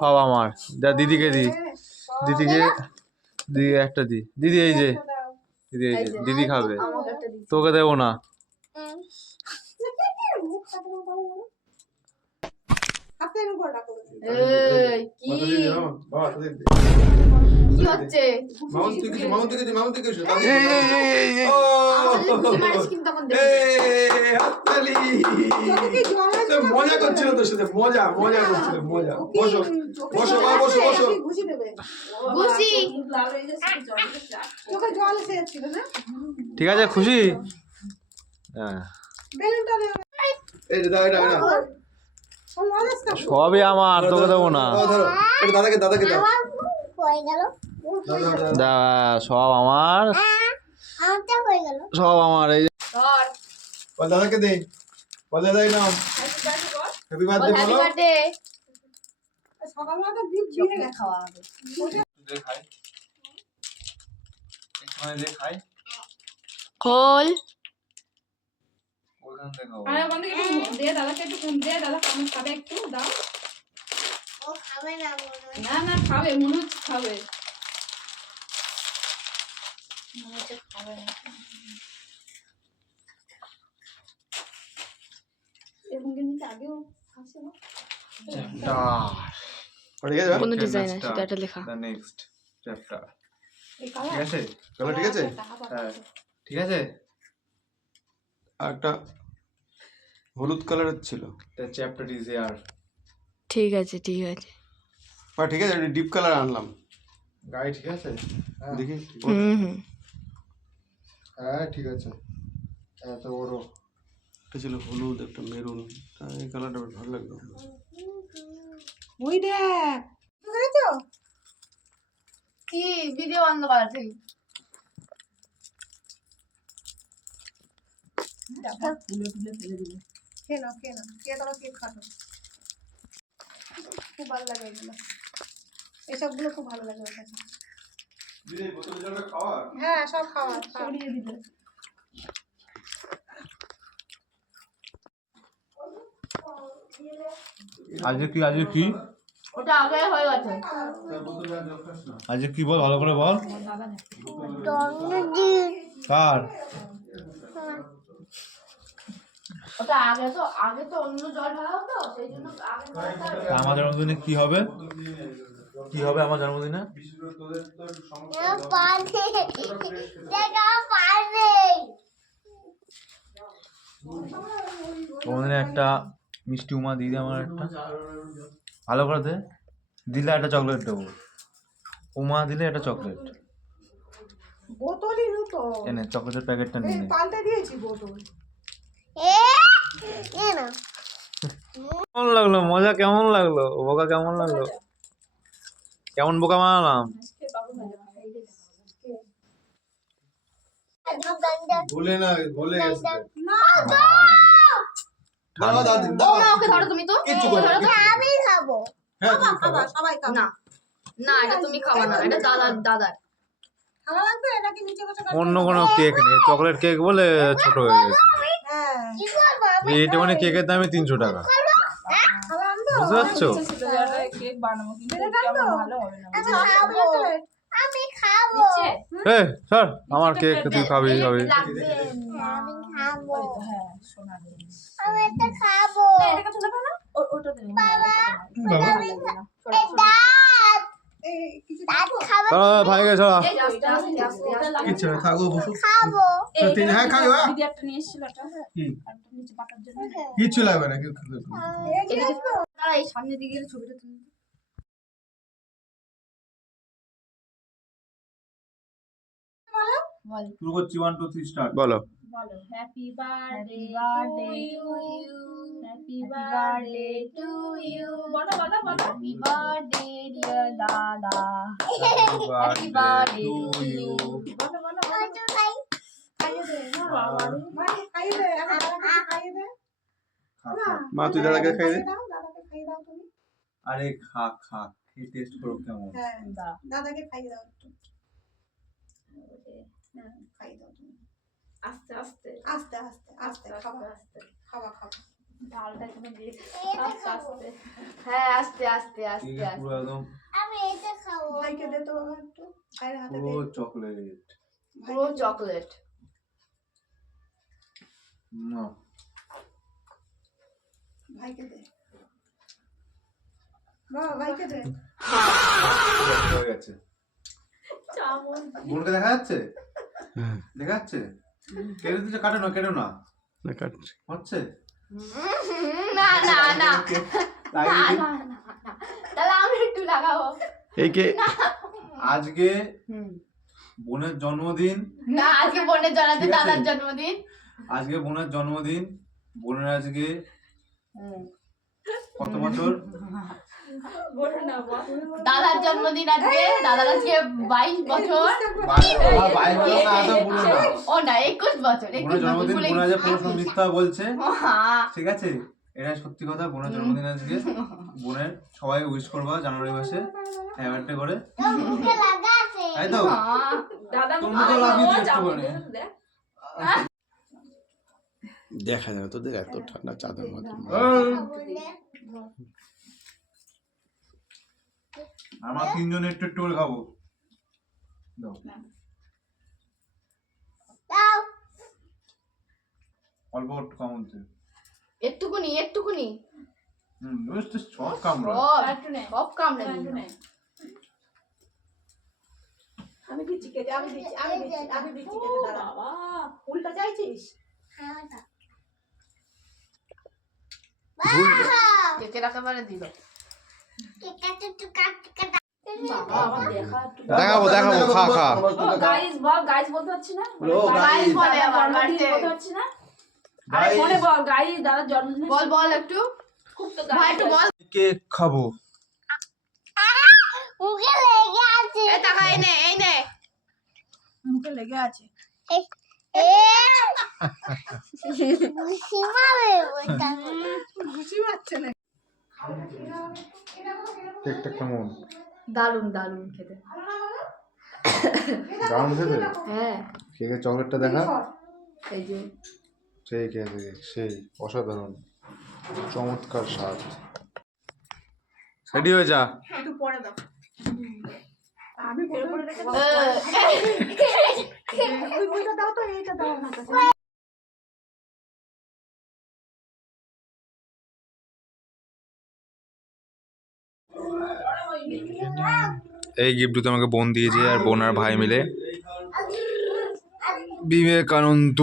সব আমার। যা দিদিকে দি, দিদিকে দিদি একটা দি। দিদি এই যে, দিদি এই যে, দিদি খাবে, তোকে দেবো না। কি হচ্ছে? মজা করছিল তোর সাথে, মজা করছিল, মজা। বসো বসো মা, বসো বসো। ঠিক আছে, খুশি? হ্যাঁ, সবই আমার, তোকে দেবো না। দাদাকে দাও, সব আমার, সব আমার। এই যে দাদাকে দে, বলে দেয় না। হ্যাপি বার্থডে বলো। সকালবেলা তো ডিপ দিয়ে খাওয়া হবে। খোল। আরে ওখান থেকে একটু দে, দাদাকে একটু দে, দাদা খাবে একটু দাও। ও খাবে না মনে হয়। না খাবে, মনে হচ্ছে খাবে। মনে হচ্ছে খাবে না। এরকম কিন্তু আগেও আছে না? কোন ডিজাইন আছে সেটা লেখা। The next chapter. ঠিক আছে? চলো, ঠিক আছে? হ্যাঁ, ঠিক আছে। একটা হলুদ কালারের ছিল। The chapter is here. ঠিক আছে, ঠিক আছে। ঠিক আছে, ডিপ কালার আনলাম। গায়ে ঠিক আছে? দেখি। হ্যাঁ, ঠিক আছে। এত বড় একটা ছিল হলুদ, একটা মেরুন। এই কালারটা বেশ ভালো লাগলো। ওই দেখ, বুঝেছো? কি ভিডিও বন্ধ করা ঠিক? তুলে ফেলে দিল। কেন কে তোমার কেক খাটো? খুব ভালো লাগে এগুলো, এসবগুলো খুব ভালো লাগে ওর কাছে। হ্যাঁ, সব খাওয়া সরিয়ে দিল। আজকে কি ওটা আগে হয়ে গেছে। আজকে কি বল, ভালো করে বল। কার? ওটা আগে তো অন্য জল ঢালা হতো, সেই জন্য আগে। আমার জন্মদিনে কি হবে? কি হবে আমার জন্মদিনে? জন্মদিনে একটা মিষ্টি উমা দিয়ে দে, আমার একটা ভালো করে দে। দিলে একটা চকলেট দেবো, উমা দিলে একটা চকলেট। বোতলই তো এনে চকলেটের প্যাকেটটা নিয়ে নে। পাল্টে দিয়েছি বোতল। কেমন লাগলো? মজা কেমন লাগলো? বোকা কেমন লাগলো? কেমন বোকা বানালাম? ভুলে না, ভুলে গেছে। ওকে ধরো তুমি তো। আমি খাবো। হ্যাঁ, খাবা, সবাই খাবা। না এটা তুমি খাবা না, এটা দাদার। খাওয়া লাগবে, এটা কি নিচে বসে অন্য কোনো কেক নেই, চকলেট কেক বলে ছোট হয়ে গেছে। হ্যাঁ, এইটা মানে কেকের দামে 300 টাকা, খাওয়া আনবো। বুঝতে পারছো? কেক বানাবো কিন্তু কেমন ভালো হবে না। আমি খাবো। এই সর, আমার কেক তুই খাবি। আমি খাবো। হ্যাঁ সোনা দে। আমি এটা খাবো। না এটাকে তুলে ফেলো। ওটা দে। বাবা, ভাই গেছে। কিচ্ছু না, থাকো বসো। খাবো। হ্যাঁ, খাবি। দিদি একটা নিয়ে এসেছিল এটা। একটা নিচে পাতার জন্য। কিচ্ছু লাগবে না। দাঁড়া, এই সামনের দিকে গেলে ছবিটা তুলে। শুরু করছি, 1 2 3 স্টার্ট। বলো। বলো happy birthday to you, happy birthday to you. বলো বলো বলো। হ্যাপি বার্থডে ডিয়ার দাদা। Happy birthday to you. বলো বলো। খাইয়ে দে। খাইয়ে দে। এখন দাদাকে খাইয়ে দে। মা, তুই দাদাকে খাই দে। দাদাকে খাইয়ে দাও তুমি। আরে খা, খেয়ে টেস্ট করো কেমন। হ্যাঁ, দাদাকে খাইয়ে দাও একটু। হ্যাঁ, খাইয়ে দাও তুমি। আস্তে আস্তে আস্তে আস্তে আস্তে খাবা। খাওয়া খাওয়া ডালটা এখানে দিয়ে আস্তে আস্তে হ্যাঁ আস্তে আস্তে আস্তে ঠিক আছে, পুরো একদম ভাইকে দে তো বাবা একটু ভাইয়ের হাতে দে পুরো চকলেট। পুরো চকলেট। না ভাইকে দে বাবা ভাইকে দে হয়ে গেছে। চামচ বোনকে দেখা যাচ্ছে? দেখা যাচ্ছে? কেটে দিচ্ছে, কাটো না, কেটো না। হচ্ছে? না না না লাগিয়ে দিই। তাহলে আমি একটু লাগাবো। আজকে বোনের জন্মদিন। না আজকে বোনের জন্মদিন, ঠিক আছে। দাদার জন্মদিন। আজকে বোনের জন্মদিন। বোনের আজকে কত বছর? বলো না বল দাদার জন্মদিন আজকে, দাদার আজকে 22 বছর। ভাই বলো না, আদৌ বলো না। ও না 21 বছর, 21 বোনের জন্মদিন, বছর বোন আজ পুরো মিথ্যা বলছে। হ্যাঁ ঠিক আছে, এটা সত্যি কথা। বোনের জন্মদিন আজকে। বোনের সবাই উইশ করবা জানুয়ারি মাসে হ্যাপি বার্থডে করে, তাই তো? দাদা তোমরা তো লাফিয়ে দিচ্ছ চামচ ওখানে। দেখ দেখা যাবে তোদের এত ঠান্ডা চাদর মতো। আমরা তিনজন একটু একটু করে খাবো। দাও। অল্প একটু কম হচ্ছে। একটুকুনি একটুকুনি ওই তো সব কামড়া। একটু নে সব কামড়ে একটু দিল। নে আমি দিচ্ছি কেটে আমি দিচ্ছি কেটে দাঁড়া বাবা উল্টা চাইছিস কেকের একেবারে দিল। বাবা আমার দেখা একটু দেখাবো দেখাবো, খা খা। গাইস বল গাইস বলতে পারছি না বলো, গাইস বলে আবার জন্মদিন বাড়িতে। বলতে পারছি না আরে ফোনে বল গাইস দাদার জন্মদিন বল বল একটু খুব তো ভাই একটু বল। কেক খাবো। এই টাকা এই নে এই নে। মুখে লেগে আছে ঘুষি মারছে না কেকটা কেমন? দারুন দারুন খেতে। দারুণ খেতে। হ্যাঁ কেকের চকলেটটা দেখা। এই যে সেই কেক, সেই অসাধারণ চমৎকার স্বাদ। রেডি হয়ে যা। একটু পরে দাও আমি বলে বলে রেখে দাও ওই বইটা দাও তো এইটা দাও না এই গিফট আমাকে বোন দিয়েছে, আর বোন আর ভাই মিলে। বিবেকানন্দ।